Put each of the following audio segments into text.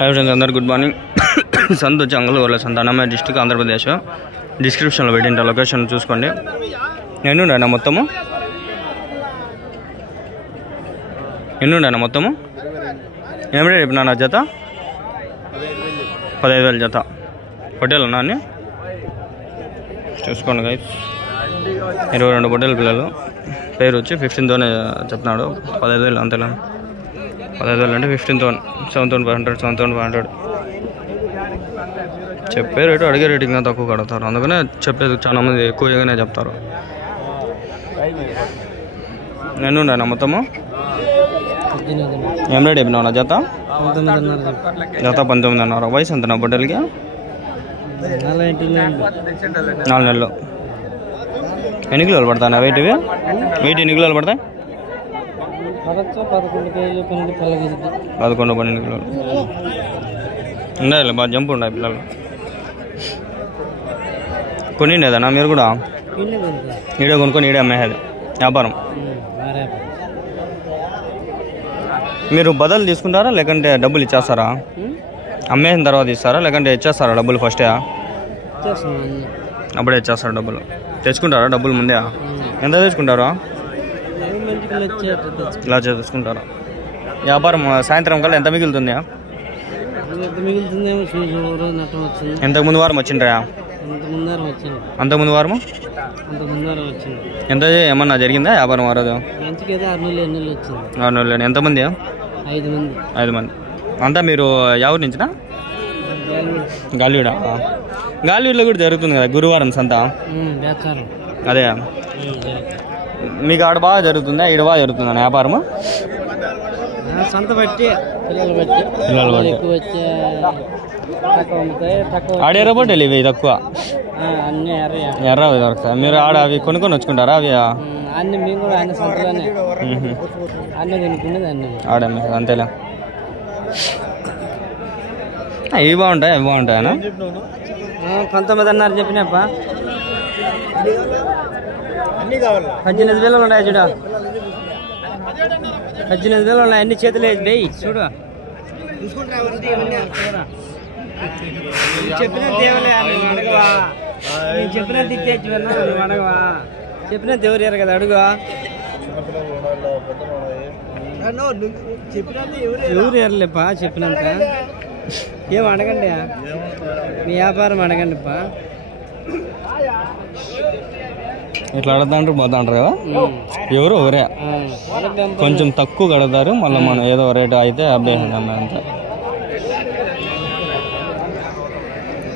Hi friends अंदर good morning संत వచ్చి అంగళూరులో సంత అన్నమయ్య డిస్ట్రిక్ట్ ఆంధ్రప్రదేశ్ డిస్క్రిప్షన్లో పెట్టిన లొకేషన్ చూసుకోండి ఎన్నుండనా మొత్తము ఏం రేట్ చెప్పినా జత 15,000 జత పొట్టేలు అన్నీ చూసుకోండి గైస్ 22 పొట్టేలు పిల్లలు పేరు వచ్చి 15తోనే చెప్తున్నాడు 15,000 అంతేలా 15,000 అంటే 15,000 7,500 7,500 చెప్పే రేటు అడిగే రేటు ఇంకా తక్కువ కడతారు అందుకనే చెప్పేది చాలా మంది ఎక్కువగానే చెప్తారు ఎన్నుండనా మొత్తము ఏం రేట్ చెప్పినావు నా జత 19,500 వయసు ఎంత నా పొట్టేలకి 4 నెలలు ఎన్ని కిలోలు పడతాయి వెయిట్ ఎన్ని కిలోలు పడతాయి 11-12 కిలోలు ఉండాలి బాగా జంపు ఉండాలి పిల్లలు కొనిండేదన్నా మీరు కూడా ఈడే కొనుక్కొని ఈడే అమ్మేది వ్యాపారం మీరు బదులు తీసుకుంటారా లేకంటే డబ్బులు ఇచ్చేస్తారా అమ్మేసిన తర్వాత ఇస్తారా లేకంటే ఇచ్చేస్తారా డబ్బులు ఫస్టే అప్పుడే ఇచ్చేస్తారా డబ్బులు తెచ్చుకుంటారా డబ్బులు ముందే ఎంత తెచ్చుకుంటారా ఇలా తెచ్చుకుంటారా వ్యాపారం సాయంత్రం కల్లా ఎంత మిగులుతుంది ఎంతకుముందు వారం వచ్చిండ్రా అంతకుముందు వారము ఎంత ఏమన్నా జరిగిందా వ్యాపారం ఆ రోజు 6 నెలలు ఎంతమంది 5 మంది అంతా మీరు ఎవరి నుంచినా గాలివీడులో కూడా జరుగుతుంది కదా గురువారం సంత అదే మీకు ఆడ బాగా జరుగుతుందా ఈడ బాగా జరుగుతుందా వ్యాపారము సంత బట్టి పిల్లలు బట్టి ఆడ ఎర్రబొట్టేలు ఇవి తక్కువ ఎర్ర దొరుకుతాయి మీరు ఆడ అవి కొనుక్కొని వచ్చుకుంటారా అవి అన్ని మేము కూడా అన్ని సంతలోనే అన్నీ తినుకునేది అన్ని ఆడ అంతేలే ఇవి బాగుంటాయి అవి బాగుంటాయనా 19,500 చెప్పినప్ప 18,000 ఉన్నాయి చూడ 18,000 ఉన్నాయి అన్ని చేతులు వేసి చూడు చెప్పిన దేవులే అడగవా చెప్పిన తిట్టేచ్చు అడగవా చెప్పిన దేవురు కదా అడుగు ఎవరు ఎరలేపా చెప్పినంత ఏం అడగండి మీ వ్యాపారం అడగండి పా ఇట్లా అడగంటారు పోతాంటారు కదా ఎవరు ఒకరే కొంచెం తక్కువ కడతారు మళ్ళీ మనం ఏదో రేటు అయితే అభ్యర్థి అంత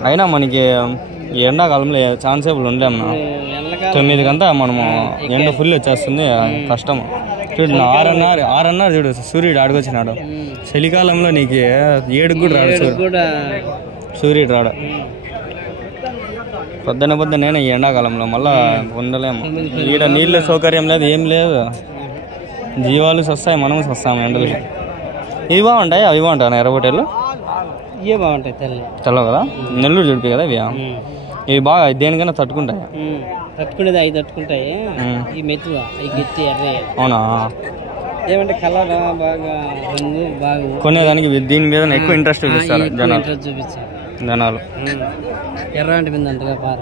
అయినా మనకి ఎండాకాలంలో ఛాన్సేపులు ఉండేమన్నా 9 గంట మనము ఎండ ఫుల్ వచ్చేస్తుంది కష్టం చూడు 6:30 చూడు సూర్యుడు ఆడుకొచ్చినాడు చలికాలంలో నీకు 7 కూడా రాడు సూర్యుడు రాడు పొద్దున ఈ ఎండాకాలంలో మళ్ళా ఉండలేము ఈడ నీళ్ళ సౌకర్యం లేదు ఏం లేదు జీవాలు వస్తాయి మనము వస్తాము ఎండలకి ఇవి బాగుంటాయి అవి బాగుంటాయి ఎర్రబొట్టేలు ఇవే బాగుంటాయి తెల్లవు కదా నెల్లూరు చూడిపి కదా ఇవి ఇవి బాగా దేనికైనా తట్టుకుంటాయి తట్టుకునేది అవి తట్టుకుంటాయి ఈ మెతువ అవి గట్టి ఎర్ర అవునా ఏమంటే కలర్ బాగా రంగు బాగా కొనేదానికి దీని మీద ఎక్కువ ఇంట్రెస్ట్ చూపిస్తారు జనాలు ఎర్రంటి మీద అంటగా పార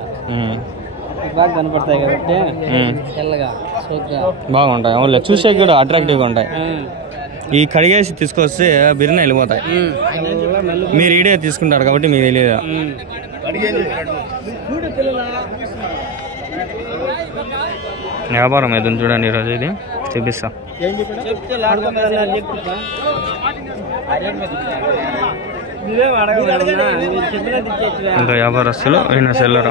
బాగా కనపడతాయి కాబట్టి తెల్లగా బాగుంటాయి అవును చూసే కూడా అట్రాక్టివ్గా ఉంటాయి ఈ కడిగేసి తీసుకొస్తే బిర్యానీ వెళ్ళిపోతాయి మీరు ఈడే తీసుకుంటారు కాబట్టి మీకు తెలియదు వ్యాపారం ఏదో చూడండి ఈరోజు ఇది చూపిస్తా ఇంకా వ్యాపారస్తులు అయినా సెల్లరు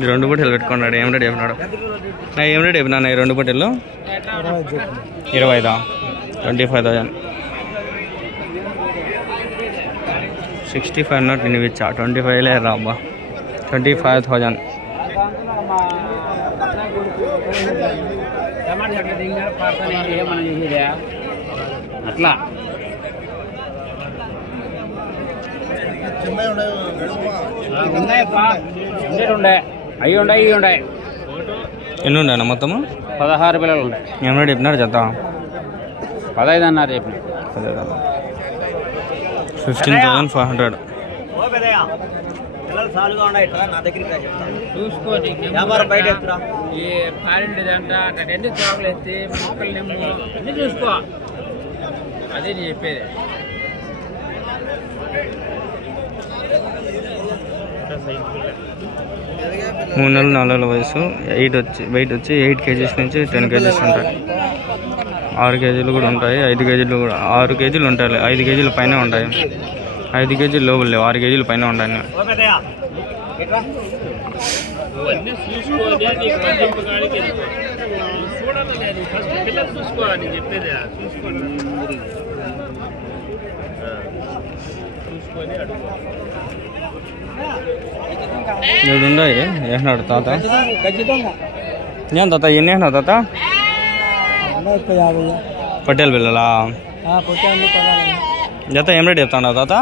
ఈ 2 పొట్టేలు పెట్టుకున్నాడు ఏం రేట్ చెప్పినాడు ఏం రేట్ చెప్పినా ఈ 2 పొట్టేలు 25,000 25,000 65 not in which 25 లే రాబ్బా 25,000 అట్లా అవి ఉన్నాయి ఇవి ఉన్నాయి ఎన్ని ఉన్నాయి మొత్తము 16 పిల్లలు ఉన్నాయి ఏమన్నా చెప్పినారు జత 15 అన్నారు చెప్పిన 15,500. చూసుకోండి ఈ పారింటిదంట అన్ని చాకులు ఎత్తి మొక్కలు నిమ్ము అన్ని చూసుకో. అదే నేను చెప్పేది. 3 నెలలు 4 నెలల వయసు. వెయిట్ వచ్చి 8 kgs నుంచి 10 kgs ఉంటాయి. 6 kgలు కూడా ఉంటాయి. 5 kgలు కూడా 6 kgలు ఉంటాయి. 5 kgల పైన ఉంటాయి. 5 kgలు లోపల లేవు. 6 kgల పైన ఉంటాయి. ఇవి ఉన్నాయి. వేసినాడు తాత. ఏం తాత ఎన్ని వేసినావు తాత? పట్టేలు పిల్లలా? జత ఏం రేట్ చెప్తాడు తాత?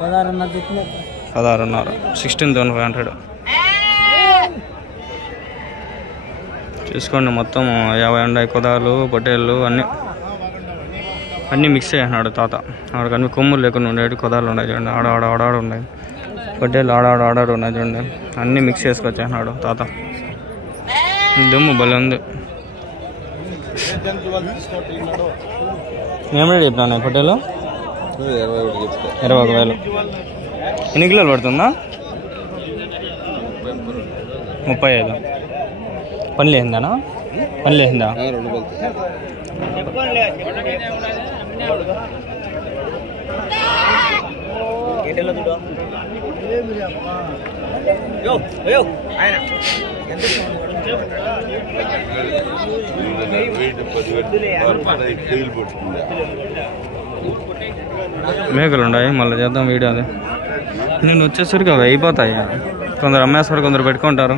16,500. 16,500 చూసుకోండి. మొత్తం 50 ఉన్నాయి. కుదాలు పొట్టేళ్ళు అన్నీ మిక్స్ చేసినాడు తాత. ఆడ కానీ కొమ్ములు లేకుండా ఉండేవి. కుదాలు ఉన్నాయి చూడండి. ఆడ ఉన్నాయి. పొట్టేళ్ళు ఆడాడు ఉన్నాయి చూడండి. అన్నీ మిక్స్ చేసుకొచ్చేసినాడు తాత. దుమ్ము భలే ఉంది. ఏం రేట్ చెప్పినా పొట్టేలు? 21,000. ఎన్ని కిలోలు పడుతుందా? 35. పని లేసిందానా? పని లేసిందా? మేకలు ఉన్నాయి. మళ్ళీ చేద్దాం వీడియో. అది నేను వచ్చేసరికి అవి అయిపోతాయి. కొందరు అమ్మేస్తారు, కొందరు పెట్టుకుంటారు.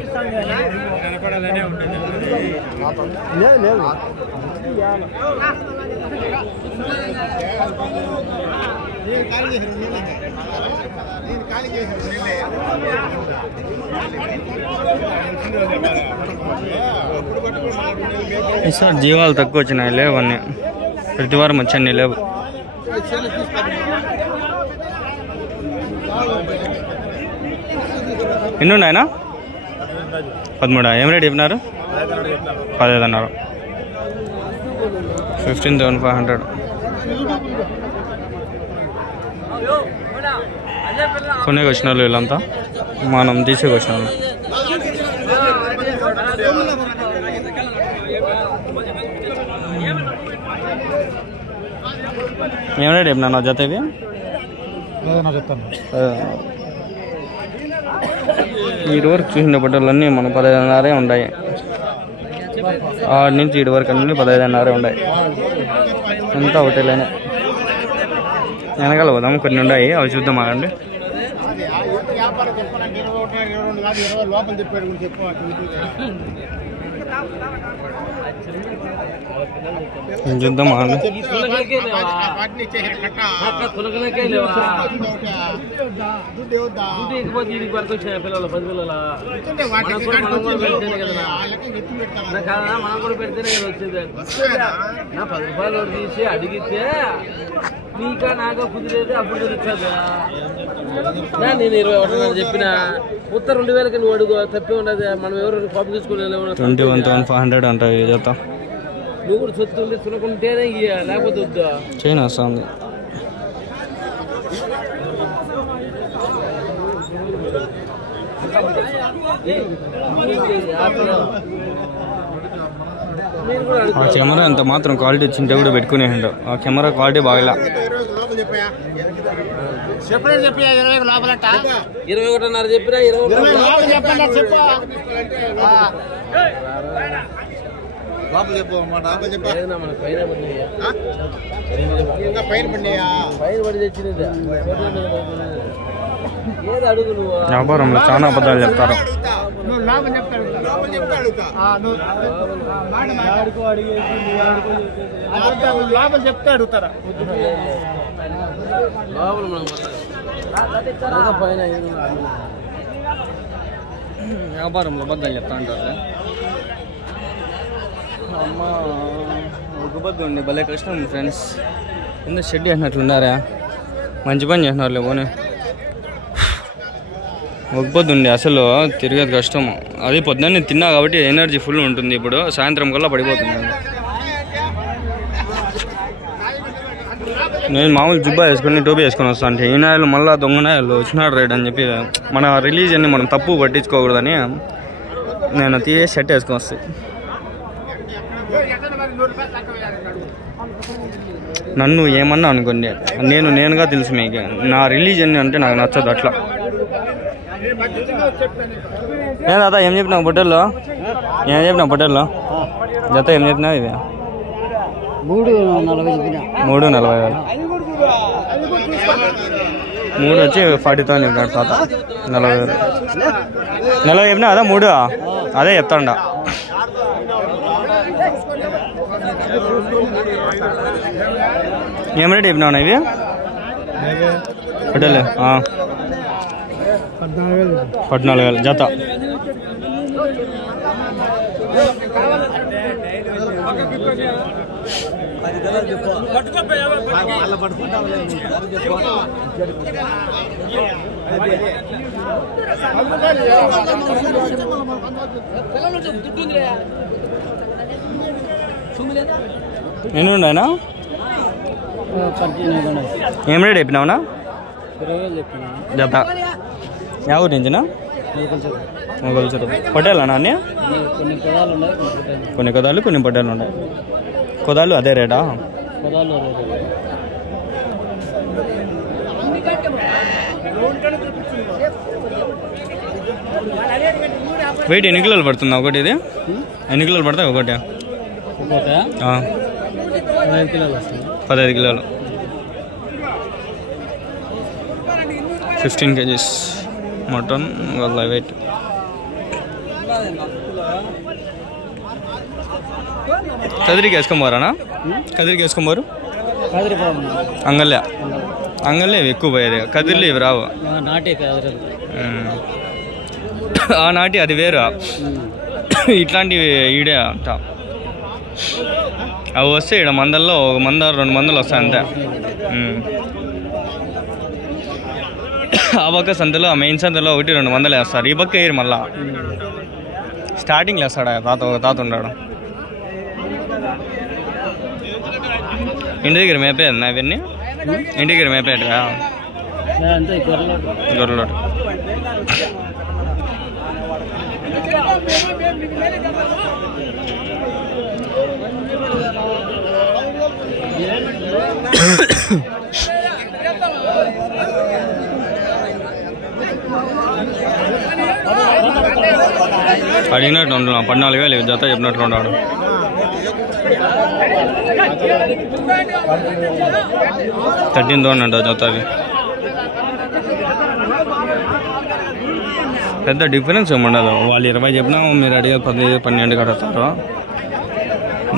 ఈసారి జీవాలు తక్కువ వచ్చినాయి. లేవు అన్నీ. ప్రతి వారం వచ్చాయి. లేవు. ఎన్ని ఉన్నాయనా? 13. ఏం రేట్ చెప్పినారు? 15 అన్నారు. 15,500. కొనేకి వచ్చిన వాళ్ళు వీళ్ళంతా. మనం తీసేకి వచ్చిన వాళ్ళు. ఏం రేట్ చెప్పినా నా జత ఇవి? ఈ వరకు చూసిన బట్టలన్నీ మనం 15,500 ఉన్నాయి. 6 నుంచి 7 వరకు అన్నీ 15,500 ఉన్నాయి. అంతా ఒకటేలేనే. వెనకాల పోదాం. కొన్ని ఉన్నాయి, అవి చూద్దాం. ఆగండి. చూద్దాం. ఆగండి. ₹10 తీసి అడిగితే నీకా నాగా కుదిరేది అప్పుడు తెలుస్తుందా? నేను 21 చెప్పిన ఉత్తర 2,000 నువ్వు అడుగు. తప్పే ఉండదు. మనం ఎవరు కాపీ తీసుకోలేదు. 21,500 అంటాయి జత. నువ్వు కూడా సొత్తు ఉండి తినకుంటేనే లేకపోతే వద్దా? చైనా వస్తుంది. ఆ కెమెరా అంత మాత్రం క్వాలిటీ వచ్చింటే కూడా పెట్టుకునే ఉండవు. ఆ కెమెరా క్వాలిటీ బాగా. 21.5 చెప్పినా 20 పడి తెచ్చినది. ఏది అడుగు నువ్వు? వ్యాపారంలో చాలా అబద్ధాలు చెప్తారు. చెప్తే అడుగుతారా? వ్యాపారంలో అబద్ధాలు చెప్తా అంటారు. అమ్మా ఒక్కబద్దు ఉండి భలే కష్టం ఫ్రెండ్స్. ఎంత షెడ్ చేసినట్లున్నారా, మంచి పని చేసినారులే పోనీ. ఒక్కబద్దు ఉండి అసలు తిరిగేది కష్టం. అది పొద్దున్నే తిన్నా కాబట్టి ఎనర్జీ ఫుల్ ఉంటుంది. ఇప్పుడు సాయంత్రం కల్లా పడిపోతుంది. నేను మామూలు జుబ్బా వేసుకొని టోపీ వేసుకొని వస్తాను అంటే ఈ నాయలు మళ్ళీ దొంగ నాయలు వచ్చినాడు రైడ్ అని చెప్పి మన రిలీజియన్ని మనం తప్పు పట్టించుకోకూడదని నేను తీసి షర్ట్ వేసుకొని వస్తాయి. నన్ను ఏమన్నా అనుకోండి, నేనుగా తెలుసు మీకు. నా రిలీజియన్ అంటే నాకు నచ్చదు అట్లా. ఏం తాత ఏం చెప్పినావు పొట్టేల్లో? జత ఏం చెప్పినావు? ఇవి 340,000. 3 వచ్చి 40,000 చెప్పినాడు తాత. 40,000 చెప్పినా అదా 3 అదే చెప్తాండ. ఏం రేట్ చెప్పినావు ఇవి పొట్టేలు? 14,000 జత. ఎన్ని ఉన్నాయనా? ఏం రేట్ చెప్పినావునా జత? యా ఊరి నుంచినా? మొగల్చరు. పొట్టేలా అన్నీ? కొన్ని కొదాలు కొన్ని పొట్టేలు ఉన్నాయి. కొదాలు అదే రేటా? వెయిట్ ఎన్ని కిలోలు పడుతుందా ఒకటి? ఇది ఎన్ని కిలోలు పడతాయి ఒకటి? 15 కిలోలు. 15 kgs మటన్ వాళ్ళ వెయిట్. కదిరికి వేసుకోమోరానా? కదిరికి వేసుకోమోరు? అంగల్లే ఎక్కువ పోయేది. కదిరిలో ఇవి రావు. ఆ నాటి అది వేరు, ఇట్లాంటివి ఈడే అంట. అవి వస్తే ఇక్కడ మందల్లో 1 మంద 2 మందలు వస్తాయి అంతే. ఆ పక్క సంతలో, ఆ మెయిన్ సంతలో 1-2 మందలు వేస్తారు. ఈ పక్క వేయరు. మళ్ళా స్టార్టింగ్లో వేస్తాడు ఒక తాత ఉన్నాడు. ఇంటి దగ్గర మేపేది ఇవన్నీ? ఇంటి దగ్గర మేపేటా? గొర్రెలోటు. అడిగినట్లు ఉంటున్నాం. 14,000 జత చెప్పినట్లు ఉన్నాడు. $13,000 అంట జత. అవి పెద్ద డిఫరెన్స్ ఏమి ఉండదు. వాళ్ళు 20 చెప్పినా మీరు అడిగే 10-12 అడుగుతారు.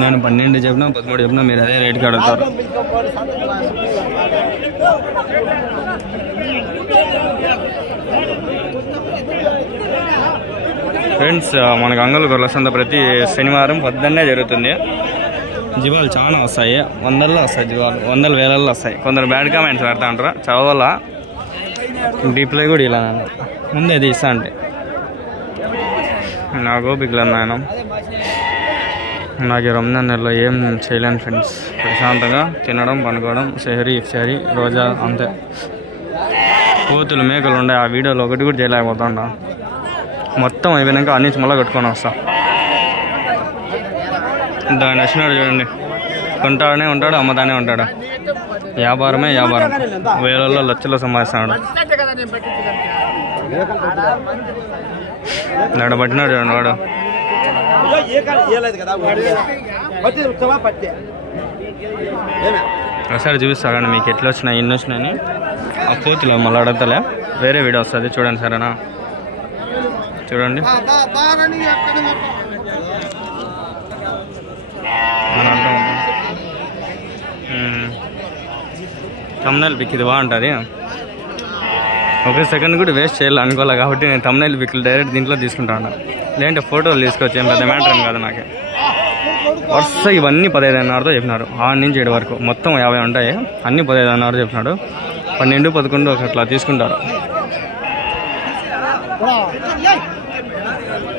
నేను 12 చెప్పినా 13 చెప్పినా మీరు అదే రేట్కి అడుగుతారు. ఫ్రెండ్స్, మనకు అంగల్ గొర్రెల సంత ప్రతి శనివారం పొద్దున్నే జరుగుతుంది. జీవాలు చాలా వస్తాయి. 100లో వస్తాయి జీవాలు, 100 వేలల్లో వస్తాయి. కొందరు బ్యాడ్ కామెంట్స్ పెడతా అంటారు. చదవాల డిప్లై కూడా ఇలా ముందు ఇది ఇస్తా అంటే నాకు ఓపికలేదు నాయన. నాకు రంజాన్ నెలలో ఏం చేయలేను ఫ్రెండ్స్. ప్రశాంతంగా తినడం, పండుకోవడం, సెహరీ ఇఫ్తారీ రోజా అంతే. కోతులు మేకలు ఉండే ఆ వీడియోలో ఒకటి కూడా చేయలేకపోతాండా. మొత్తం అయిపోయినాక అన్నించి మళ్ళీ కట్టుకొని వస్తా. దాన్ని నచ్చినాడు చూడండి. కొంటాడనే ఉంటాడు, అమ్మతానే ఉంటాడు. వ్యాపారమే వ్యాపారం. వేలల్లో లక్షల్లో సంపాదిస్తున్నాడు. నడబట్టినాడు చూడండి వాడు. ఒకసారి చూపిస్తాడండి మీకు ఎట్లా వచ్చినాయి, ఎన్ని వచ్చినాయని. ఆ కోతులు మళ్ళీ అడగతలే, వేరే వీడియో వస్తుంది చూడండి. సరేనా? చూడండి. తమ్నైల్ పిక్ ఇది బాగుంటుంది. ఒక సెకండ్ కూడా వేస్ట్ చేయాలి అనుకోలే కాబట్టి నేను తమ్నైల్ పిక్లు డైరెక్ట్ దీంట్లో తీసుకుంటాను. లేదంటే ఫోటోలు తీసుకోవచ్చు, ఏం పెద్ద మ్యాటర్ ఏం కాదు నాకు. వరుస ఇవన్నీ 15,500తో చెప్పినారు. 6 నుంచి 7 వరకు మొత్తం 50 ఉంటాయి. అన్నీ 15,500 చెప్పినాడు. 12, 11 అట్లా తీసుకుంటారు.